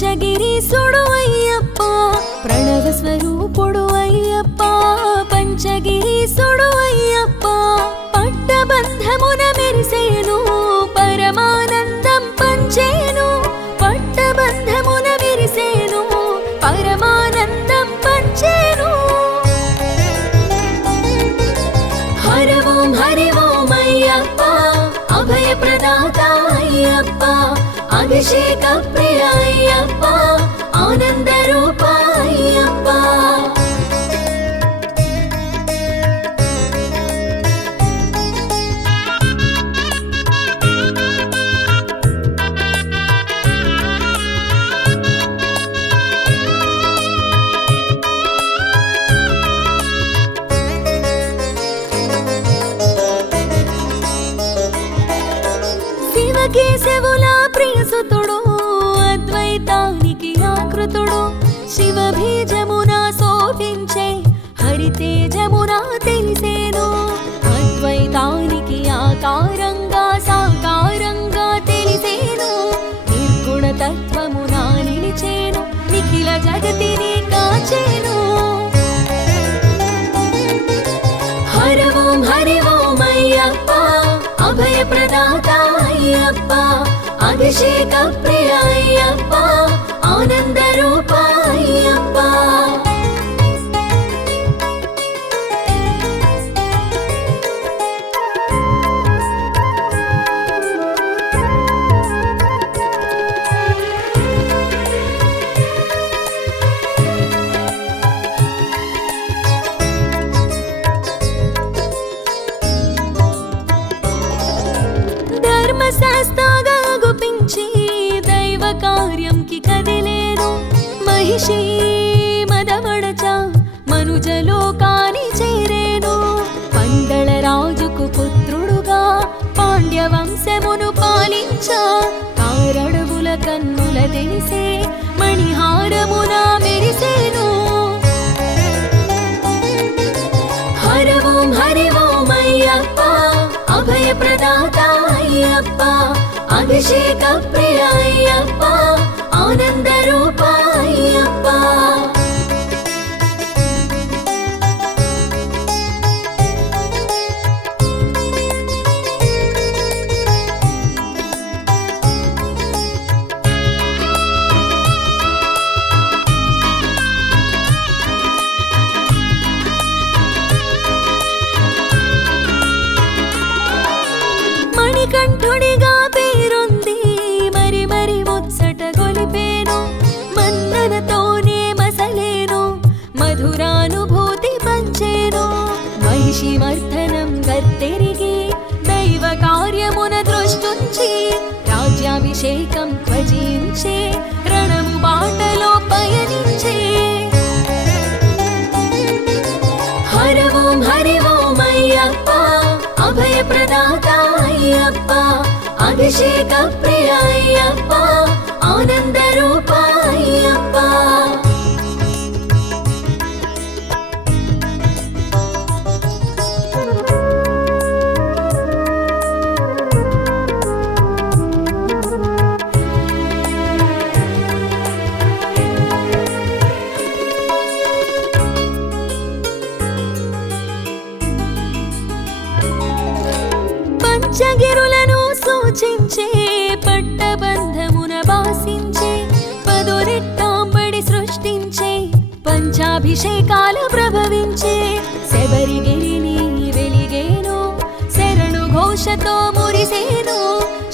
పంచగిరీసుడు అయ్యప్ప ప్రణవ స్వరూపుడు అయ్యప్ప పంచగిరీసుడు అయ్యప్ప పట్టబంధమున మెరిసేను పరమానందం పంచేను పట్టబంధమున మెరిసేను పరమానందం పంచేను హరి ఓం అయ్యప్ప అభయ ప్రదాత అయ్యప్ప అభిషేక ప్రియ అయ్యప్ప ఆనంద రూప అయ్యప్ప శివకేశవుల ప్రియసుతుడు అద్వైతానికి ఆకృతుడు శివ బీజమున శోభించే హరితేజమున తెలిసేను అద్వైతానికి ఆకారంగా సాకారంగా తెలిసేను నిర్గుణ తత్వమున నిలిచేను నిఖిల జగతిని కాచేను హరి ఓం అయ్యప్ప అభయ ప్రదాత అయ్యప్ప అభిషేక ప్రియ అయ్యప్ప ఆనంద రూప అయ్యప్ప ధర్మశాస్త్రగా గుపించి దైవ కార్యంకి కదిలేను మహిషి మదమడచ మనుజలోకాని చేరేను పందళ రాజుకు పుత్రుడుగా పాండ్య వంశమును పాలించ కారడుగుల కన్నుల తెలిసే మణిహారమున మెరిసేను హరి ఓం అయ్యప్ప అభయ ప్రదాత అయ్యప్ప అభిషేక ప్రియ అయ్యప్ప ఆనంద రూప అయ్యప్ప మణికంఠుడిగా పేరొంది మరి మరి ముచ్చట గొలిపేను మందనతోనే మసలేను మధురానుభూతి పంచేను మహిషి మర్దనం గర్తెరిగి దైవ కార్యమున దృష్టుంచి రాజ్యాభిషేకం త్వజించే రణము బాటలో పయనించే హరి ఓం అయ్యప్ప అభయ ప్రదాత అయ్యప్ప అభిషేక ప్రియ అయ్యప్ప ఆనంద రూప అయ్యప్ప పంచగిరులను సూచించే పట్టబంధమున భాసించే పదురెట్టాంబడి సృష్టించే పంచాభిషేకాల ప్రభవించే శబరిగిరిని వెలిగేను శరణు ఘోషతో మురిసేను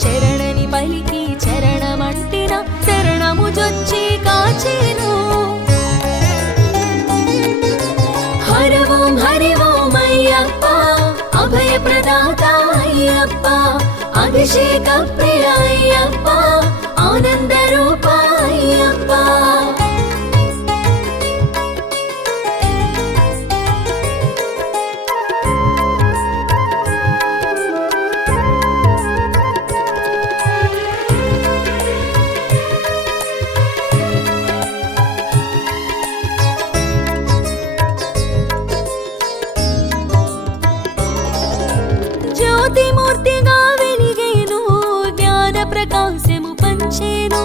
శరణని పలికి చరణమంటిన శరణము జొచ్చి కాచేను హరి ఓం అయ్యప్ప అభయ ప్రదాత అయ్యప్ప అభిషేక ప్రియ అయ్యప్ప ఆనంద రూప అయ్యప్ప జ్యోతిమూర్తిగా వెలిగేను జ్ఞాన ప్రకాశము పంచేను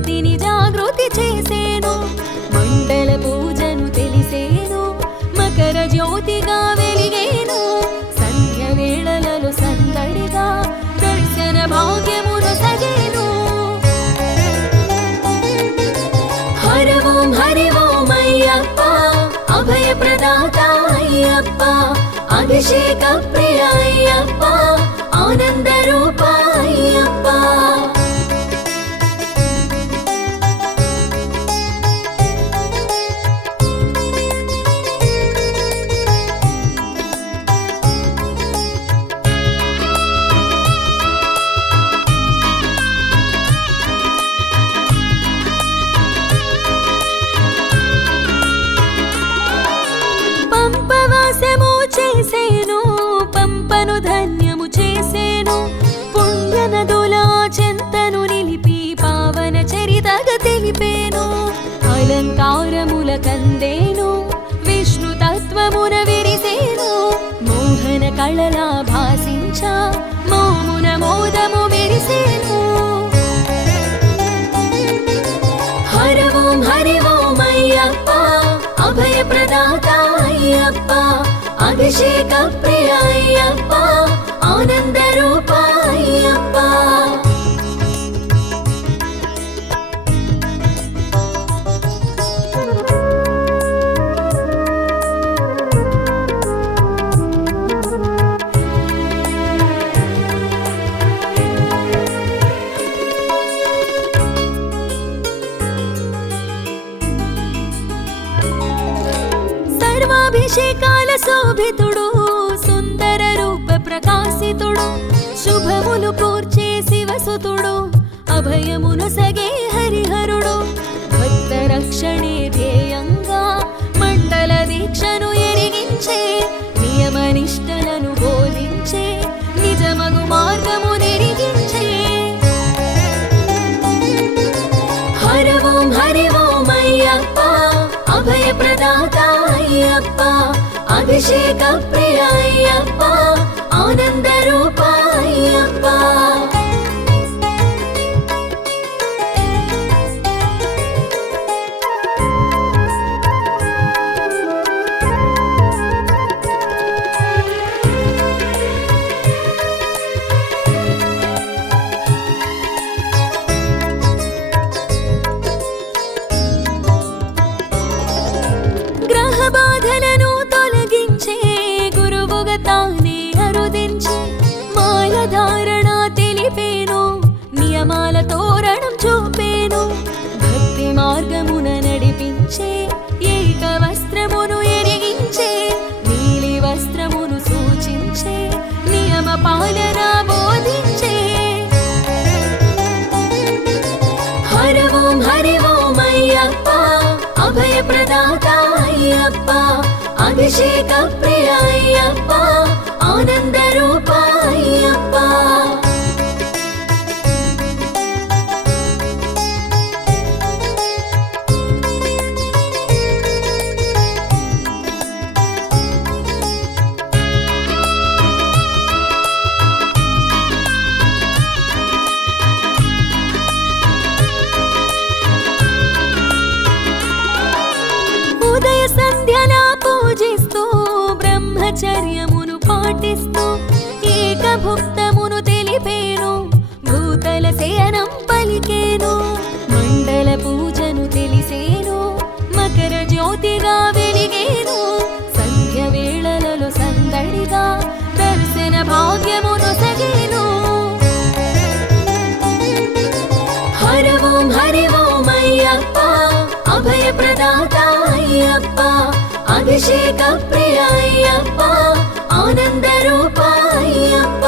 జగతిని జాగృతి చేసేను మండల పూజను తెలిసేను మకర జ్యోతిగా వెలిగేను సంధ్య వేళలలో సందడిగా దర్శన భాగ్యమును సగేను హరి ఓం అయ్యప్ప అభయ ప్రదాత అయ్యప్ప అభిషేక ప్రియ అయ్యప్ప ఆనంద రూప అయ్యప్ప పంపవాసము చేసేను పంపను ధన్యము చేసేను పుణ్య నదుల చెంతను నిలిపి పావన చరితగ తెలిపేను అలంకారముల కందేను విష్ణు తత్వమున విరిసేను మోహన కళలా భాసించ మోమున మోదము విరిసేను హరి ఓం అయ్యప్ప అభయ ప్రదాత అయ్యప్ప అభిషేక ప్రియ అయ్యప్ప ఆనంద రూప అయ్యప్ప సర్వాభిషేకాల శోభితుడు సుందర రూప ప్రకాశితుడు శుభములు కూర్చే శివసుతుడు అభయమును సగే హరిహరుడు భక్త రక్షణే ధ్యేయంగా మండల దీక్షను ఎరిగించే నియమనిష్టలను బోధించే నిజమగు మార్గము నెరిగించే హరి ఓం అయ్యప్ప అభయ ప్రదాత అయ్యప్ప అభిషేక ప్రియ అయ్యప్ప ఆనంద రూప అయ్యప్ప బాధలను తొలగించే గురువుగా తానే అరుదించి మాలధారణ తెలిపేను నియమాల తోరణం చూపేను భక్తి మార్గమున నడిపించే ఏక వస్త్రమును ఎరిగించే నీలి వస్త్రమును సూచించే నియమ పాలన బోధించే హరి ఓం అయ్యప్ప అభయ ప్రదాత అయ్యప్ప అభిషేక ప్రియ అయ్యప్ప ఆనంద రూప అయ్యప్ప ఉదయ సంధ్యలా పూజిస్తూ బ్రహ్మచర్యమును పాటిస్తూ ఏకభుక్తమును తెలిపేను భూతల శయనం పలికేను మండల పూజను తెలిసేను మకర జ్యోతిగా వెలిగేను సంధ్య వేళలలో సందడిగా దర్శన భాగ్యమును సగేను హరి ఓం అయ్యప్ప అభయ ప్రదాత అయ్యప్ప అభిషేక ప్రియ అయ్యప్ప ఆనంద రూప అయ్యప్ప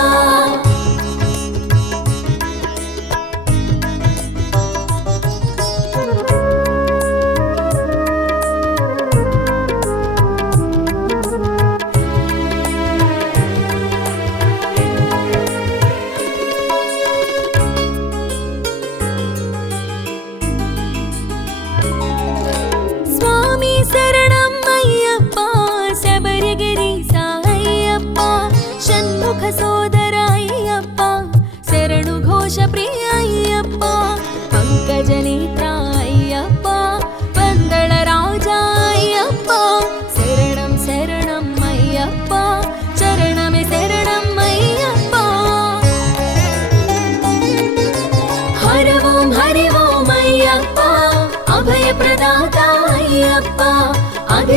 స్వామి శరణం అయ్యప్ప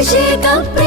అభిషేక ప్రియ